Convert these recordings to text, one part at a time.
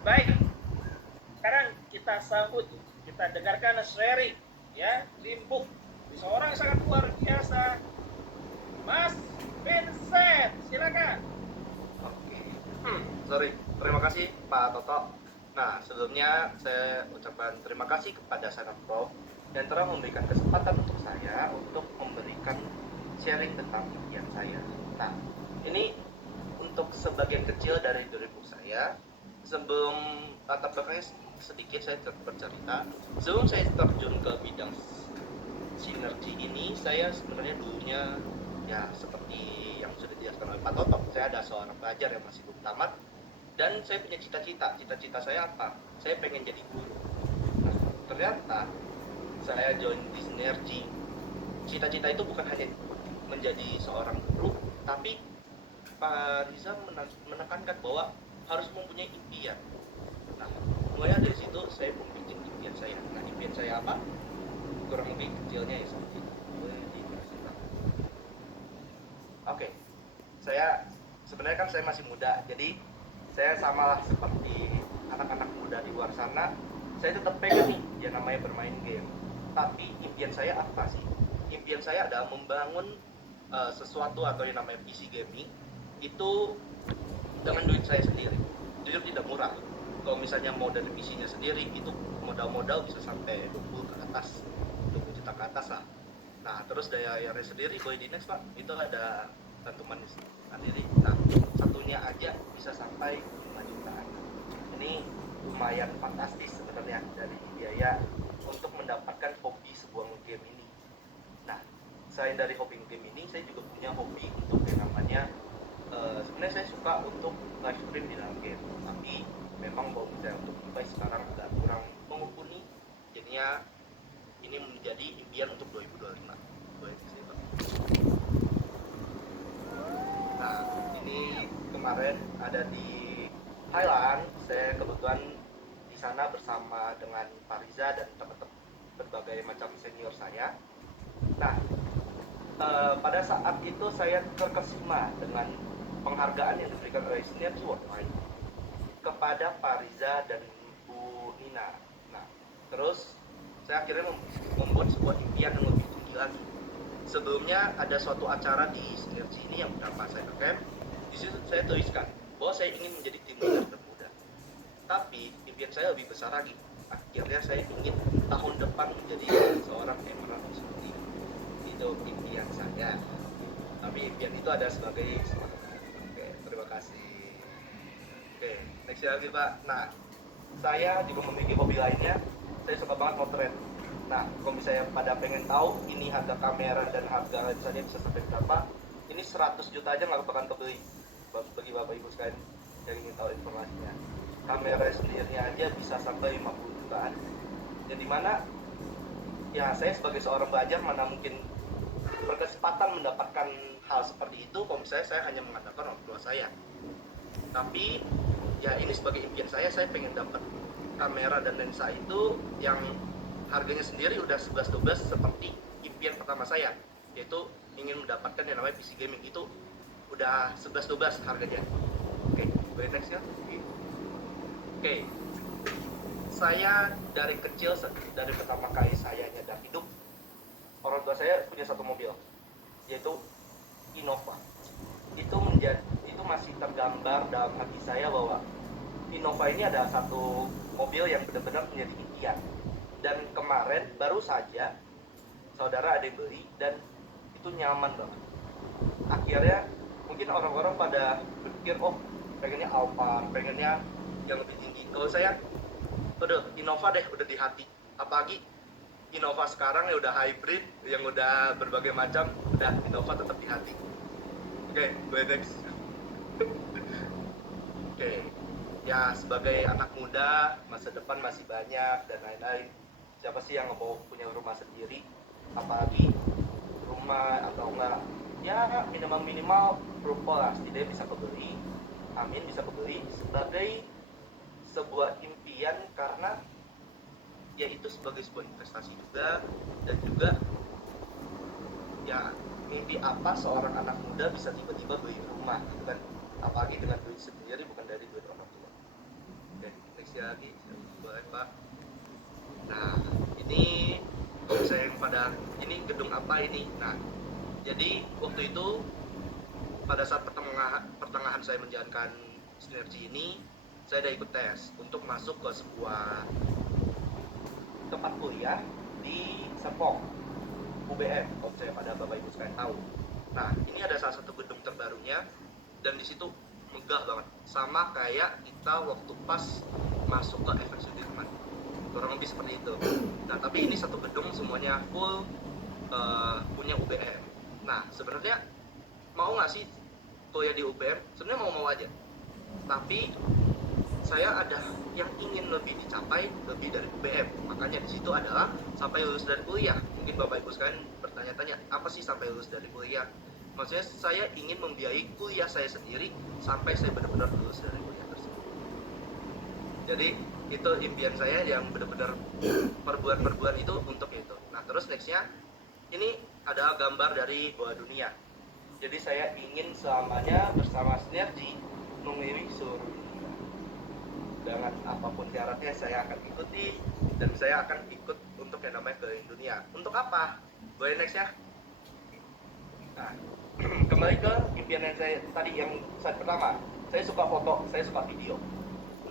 Baik, sekarang kita sambut, kita dengarkan sharing ya, limbuk seorang sangat luar biasa, Mas Vincent. Silakan. Oke. Sorry. Terima kasih Pak Toto. Nah, sebelumnya saya ucapkan terima kasih kepada Sana Pro yang telah memberikan kesempatan untuk saya untuk memberikan sharing tentang impian saya. Nah, ini untuk sebagian kecil dari diriku saya. Sebelum latar belakangnya sedikit saya bercerita. Sebelum saya terjun ke bidang sinergi ini, saya sebenarnya dulunya ya seperti yang sudah dijelaskan oleh Pak Toto, saya ada seorang pelajar yang masih belum tamat dan saya punya cita-cita saya apa? Saya pengen jadi guru. Nah, ternyata saya join di sinergi, cita-cita itu bukan hanya menjadi seorang guru, tapi Pak Riza menekankan bahwa harus mempunyai impian. Nah, mulai dari situ saya pun bikin impian saya. Nah, impian saya apa? Kurang lebih kecilnya ya seperti itu. Boleh dijelasin, Pak? Oke, saya sebenarnya kan saya masih muda, jadi saya samalah seperti anak-anak muda di luar sana. Saya tetap pengen nih yang namanya bermain game. Tapi impian saya apa sih? Impian saya adalah membangun sesuatu atau yang namanya PC gaming itu dengan duit saya sendiri. Jujur tidak murah. Kalau misalnya mau dari PC-nya sendiri itu modal-modal bisa sampai 20 ke atas, 20 juta ke atas lah. Nah, terus daya airnya sendiri boleh di next Pak, itu ada bantu manis sendiri. Nah, satunya aja bisa sampai 5 jutaan. Ini lumayan fantastis sebenarnya dari biaya untuk mendapatkan hobi sebuah game ini. Nah, selain dari hobi game ini, saya juga punya hobi untuk yang namanya sebenarnya saya suka untuk live stream di dalam game. Tapi memang kalau misalnya untuk device sekarang agak kurang mumpuni. Jadinya ini menjadi impian untuk 2025. Boleh sih, Pak. Nah, ini kemarin ada di Thailand. Saya kebetulan di sana bersama dengan Fariza dan teman-teman berbagai macam senior saya. Nah, pada saat itu saya terkesima dengan penghargaan yang diberikan oleh Synergy Worldwide kepada Fariza dan Bu Nina. Nah, terus saya akhirnya membuat sebuah impian yang lebih tinggi lagi. Sebelumnya ada suatu acara di Sinergi ini yang beberapa saya rekam. Di situ saya tuliskan bahwa saya ingin menjadi tim leader termuda. Tapi impian saya lebih besar lagi. Akhirnya saya ingin tahun depan menjadi seorang emerald seperti itu impian saya. Tapi impian itu ada sebagai semangat. Oke, terima kasih. Oke, next lagi Pak. Nah, saya juga memiliki hobi lainnya. Saya suka banget motret. Nah, kalau misalnya pada pengen tahu ini harga kamera dan harga lensanya bisa sampai berapa, ini 100 juta aja nggak bakal kebeli. Bagi bapak ibu sekalian yang ingin tahu informasinya. Kamera sendirinya aja bisa sampai 50 jutaan. Yang dimana ya saya sebagai seorang pelajar mana mungkin berkesempatan mendapatkan hal seperti itu kalau misalnya saya hanya mengandalkan orang tua saya. Tapi ya ini sebagai impian saya pengen dapat kamera dan lensa itu yang harganya sendiri udah 11-12 seperti impian pertama saya, yaitu ingin mendapatkan yang namanya PC gaming itu udah 11-12 harganya. Oke, boleh next ya. Oke, saya dari kecil, dari pertama kali saya nyadar hidup, orang tua saya punya satu mobil, yaitu Innova. Itu masih tergambar dalam hati saya bahwa Innova ini adalah satu mobil yang benar-benar menjadi impian. Dan kemarin baru saja saudara ada yang beli dan itu nyaman banget. Akhirnya mungkin orang-orang pada berpikir, oh pengennya Alphard, pengennya yang lebih tinggi. Kalau saya, udah Innova deh, udah di hati. Apalagi Innova sekarang ya udah hybrid, yang udah berbagai macam, udah Innova tetap di hati. Oke, gue next. Oke, ya sebagai anak muda, masa depan masih banyak dan lain-lain. Siapa sih yang mau punya rumah sendiri? Apalagi rumah atau enggak, ya minimal ruko lah, setidaknya bisa kebeli. Amin, bisa kebeli sebagai sebuah impian karena ya itu sebagai sebuah investasi juga. Dan juga ya mimpi apa seorang anak muda bisa tiba-tiba beli rumah gitu kan, apalagi dengan duit sendiri bukan dari duit orang tua. Oke, isi lagi boleh Pak. Nah ini kalau saya yang pada ini gedung apa ini. Nah jadi waktu itu pada saat pertengahan saya menjalankan sinergi ini, saya ada ikut tes untuk masuk ke sebuah tempat kuliah di Serpong UBM, kalau saya pada Bapak Ibu sekalian tahu. Nah ini ada salah satu gedung terbarunya dan di situ megah banget, sama kayak kita waktu pas masuk ke FX Sudirman, kurang lebih seperti itu. Nah tapi ini satu gedung semuanya full punya UBM. Nah sebenarnya mau nggak sih kuliah di UBM? Sebenarnya mau aja, tapi saya ada yang ingin lebih dicapai lebih dari UBM. Makanya di situ adalah sampai lulus dari kuliah. Mungkin Bapak Ibu sekalian bertanya-tanya, apa sih sampai lulus dari kuliah? Maksudnya saya ingin membiayai kuliah saya sendiri sampai saya benar-benar lulus dari kuliah tersebut. Jadi itu impian saya yang benar-benar per bulan itu untuk itu. Nah terus nextnya ini ada gambar dari bola dunia. Jadi saya ingin selamanya bersama sinergi mengelilingi seluruh dunia. Dengan apapun syaratnya saya akan ikuti, dan saya akan ikut untuk yang namanya keliling dunia. Untuk apa? Boleh next ya? Nah, kembali ke impian yang saya tadi, yang saat pertama, saya suka foto, saya suka video.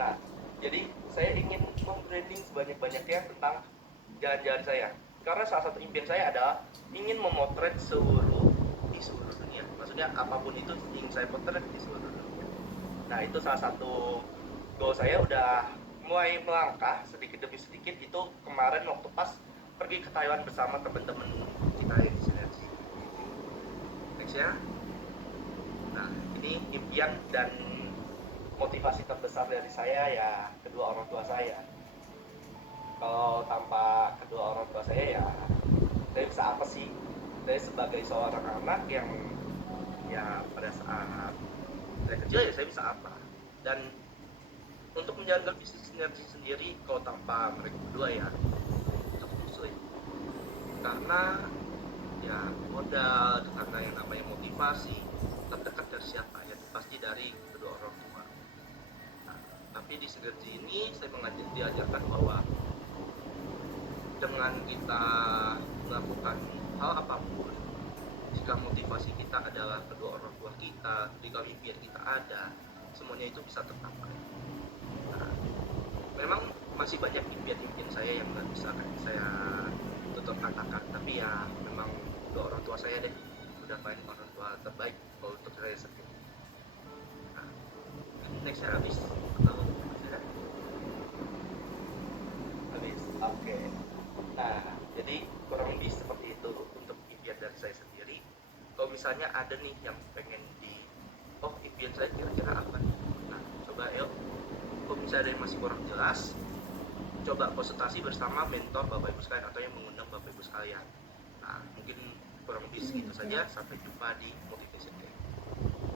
Nah, jadi saya ingin membranding sebanyak-banyaknya tentang jalan-jalan saya. Karena salah satu impian saya adalah ingin memotret di seluruh dunia. Maksudnya apapun itu ingin saya potret di seluruh dunia. Nah, itu salah satu goal saya, udah mulai melangkah sedikit demi sedikit. Itu kemarin waktu pas pergi ke Thailand bersama teman-teman kita yang di sinergi. Next ya. Nah ini impian dan motivasi terbesar dari saya ya kedua orang tua saya. Kalau tanpa kedua orang tua saya ya saya bisa apa sih? Saya sebagai seorang anak yang ya pada saat saya kecil ya saya bisa apa? Dan untuk menjalankan bisnis sinergi sendiri kalau tanpa mereka berdua ya cukup sulit, karena ya modal, karena yang namanya motivasi terdekat dari siapa ya pasti dari kedua orang tua. Nah, tapi di sinergi ini saya diajarkan bahwa dengan kita melakukan hal apapun, jika motivasi kita adalah kedua orang tua kita, jika impian kita ada, semuanya itu bisa tercapai. Nah, memang masih banyak impian-impian saya yang nggak bisa saya tutup katakan, tapi ya memang kedua orang tua saya deh udah paling orang tua terbaik kalau untuk saya sendiri. Nah, nextnya habis atau habis, oke. Nah jadi kurang lebih seperti itu untuk impian dari saya sendiri. Kalau misalnya ada nih yang pengen impian saya kira-kira apa nih, nah coba yuk, kalau misalnya ada yang masih kurang jelas, coba konsultasi bersama mentor Bapak Ibu sekalian atau yang mengundang Bapak Ibu sekalian. Nah mungkin kurang lebih segitu saja. Sampai jumpa di Motivation Day.